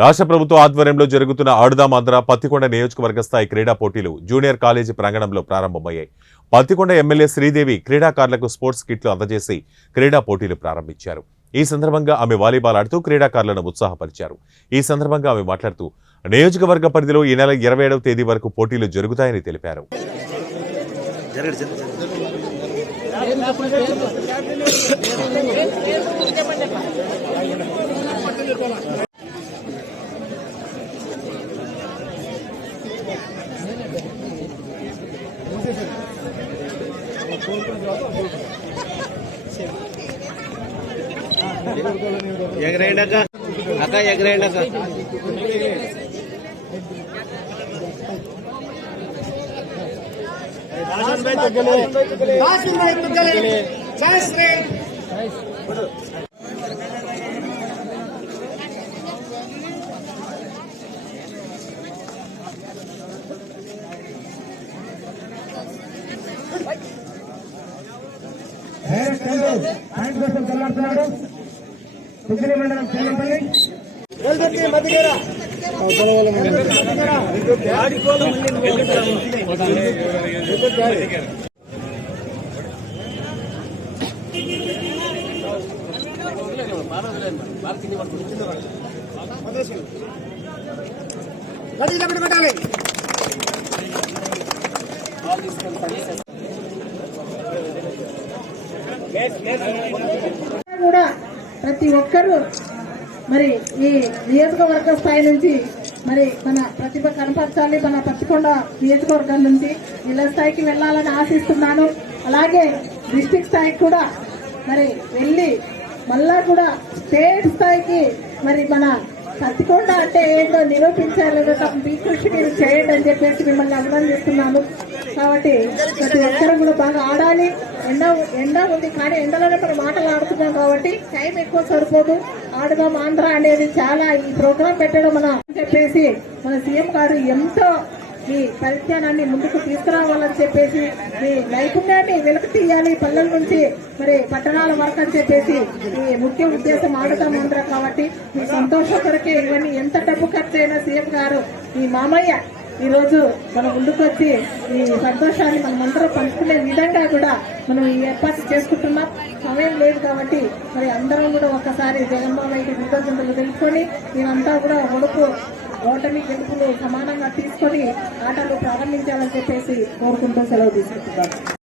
రాష్ట్ర ప్రభుత్వ ఆధ్వర్యంలో జరుగుతున్న ఆడుదాం ఆంధ్ర పత్తికొండ నియోజకవర్గ స్థాయి క్రీడా పోటీలు జూనియర్ కాలేజీ ప్రాంగణంలో ప్రారంభమయ్యాయి. పత్తికొండ ఎమ్మెల్యే శ్రీదేవి క్రీడాకారులకు స్పోర్ట్స్ కిట్లు అందజేసి క్రీడా పోటీలు ప్రారంభించారు. ఈ సందర్భంగా ఆమె వాలీబాల్ ఆడుతూ క్రీడాకారులను ఉత్సాహపరిచారు. ఈ సందర్భంగా ఆమె మాట్లాడుతూ నియోజకవర్గ పరిధిలో ఈ నెల 27వ తేదీ వరకు పోటీలు జరుగుతాయని తెలిపారు. ఎగరేయండి అక్క ఎగరేయండి అక్క. తుగ్గలి మండలం చెల్లంపల్లి కూడా ప్రతి ఒక్కరూ మరి ఈ నియోజకవర్గ స్థాయి నుంచి మరి మన ప్రతిభ కనపరచాలి. మన పత్తికొండ నియోజకవర్గం నుంచి జిల్లా స్థాయికి వెళ్ళాలని ఆశిస్తున్నాను. అలాగే డిస్ట్రిక్ట్ స్థాయికి కూడా మరి వెళ్ళి మళ్ళా కూడా స్టేట్ స్థాయికి మరి మన పత్తికొండ అంటే ఏంటో నిరూపించాలి. మీ కృషి మీరు చేయండి అని చెప్పేసి మిమ్మల్ని అభినందిస్తున్నాను. కాబట్టి ప్రతి ఒక్కరూ కూడా బాగా ఆడాలి. ఎండ ఉంది కానీ ఎండలోనే మనం ఆటలు ఆడుతున్నాం కాబట్టి టైం ఎక్కువ సరిపోదు. ఆడుదాం ఆంధ్ర అనేది చాలా ఈ ప్రోగ్రాం పెట్టడం మన చెప్పేసి మన సీఎం గారు ఎంతో మీ పరిజ్ఞానాన్ని ముందుకు తీసుకురావాలని చెప్పేసి మీ నైపుణ్యాన్ని వెలుగు తీయాలి పల్లెల నుంచి మరి పట్టణాల వరకు అని చెప్పేసి ఈ ముఖ్య ఉద్దేశం ఆడుదాం ఆంధ్ర. కాబట్టి మీ సంతోషం కొరకే ఇవన్నీ ఎంత డబ్బు ఖర్చు అయినా సీఎం గారు ఈ మామయ్య ఈరోజు మన ముందుకు వచ్చి ఈ సంతోషాన్ని మనమందరం పంచుకునే విధంగా కూడా మనం ఈ ఏర్పాటు చేసుకుంటున్నాం. సమయం లేదు కాబట్టి మరి అందరం కూడా ఒక్కసారి జగన్మోహన్ రెడ్డి కృతజ్ఞతలు తెలుసుకొని మేమంతా కూడా ఓటమి గెలుపులు సమానంగా తీసుకొని ఆటలు ప్రారంభించాలని చెప్పేసి కోరుకుంటూ సెలవు తీసుకుంటున్నాం.